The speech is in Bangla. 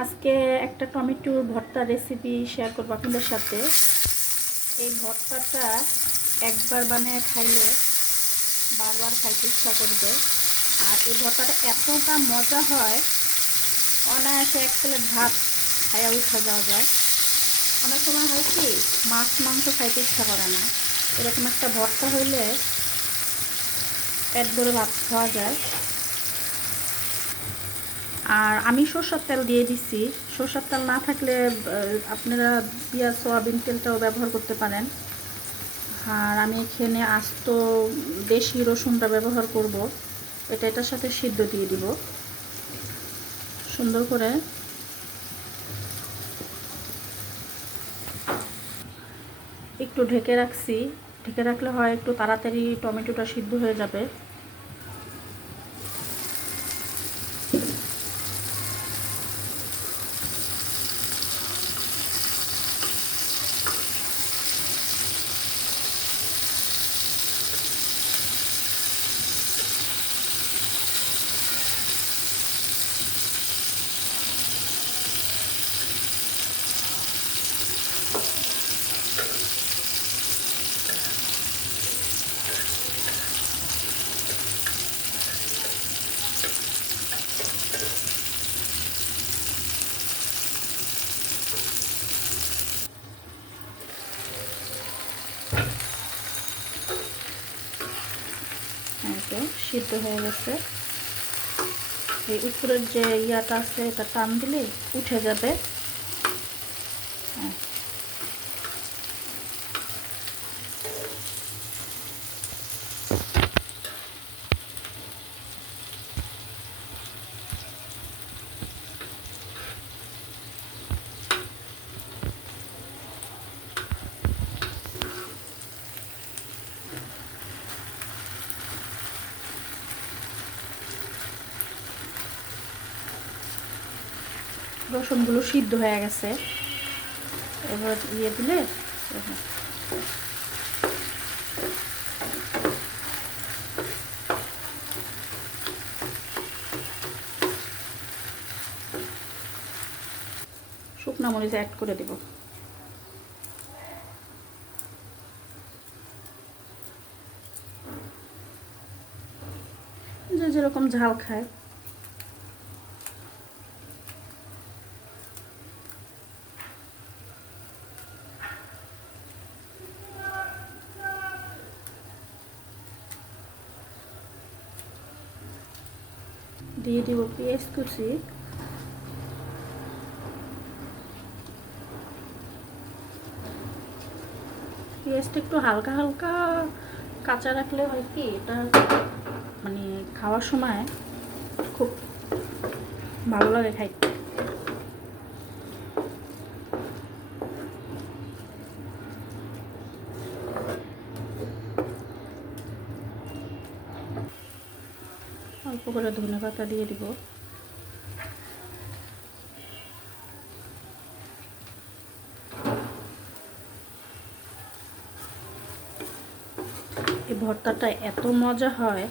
আজকে একটা টমেটোর ভর্তা রেসিপি শেয়ার করবো আপনাদের সাথে। এই ভর্তাটা একবার বানিয়ে খাইলে বারবার খাইতে ইচ্ছা করবে। আর এই ভর্তাটা এতটা মজা হয়, অনায়াসে এক প্লেট ভাত খাইয়া উঠা যাওয়া যায়। অনেক সময় হয় কি মাছ মাংস খাইতে ইচ্ছা করে না, এরকম একটা ভর্তা হইলে পেট ভরে ভাত খাওয়া যায়। আর আমি সরষের তেল দিয়ে দিছি। সরষের তেল না থাকলে আপনারা পেঁয়াজ সয়াবিন তেলটাও ব্যবহার করতে পারেন। আর আমি এখানে আস্ত দেশি রসুনটা ব্যবহার করব। এটার সাথে সিদ্ধ দিয়ে দিব সুন্দর করে। একটু ঢেকে রাখছি, ঢেকে রাখলে হয় একটু তাড়াতাড়ি টমেটোটা সিদ্ধ হয়ে যাবে। সিদ্ধ হয়ে গেছে। এই উপরের যে ইয়াটা আছে এটা টান দিলে উঠে যাবে। রসুনগুলো সিদ্ধ হয়ে গেছে, এবার দিলে শুকনো মরিচ অ্যাড করে দেব। যে যেরকম ঝাল খায়। দিয়ে দিব পেঁয়াজ কুচি। পেঁয়াজটা একটু হালকা হালকা কাঁচা রাখলে হয় কি এটা মানে খাওয়ার সময় খুব ভালো লাগে খাইতে। অল্প করে ধনেপাতা দিয়ে দিব। এই ভর্তাটা এত মজা হয়,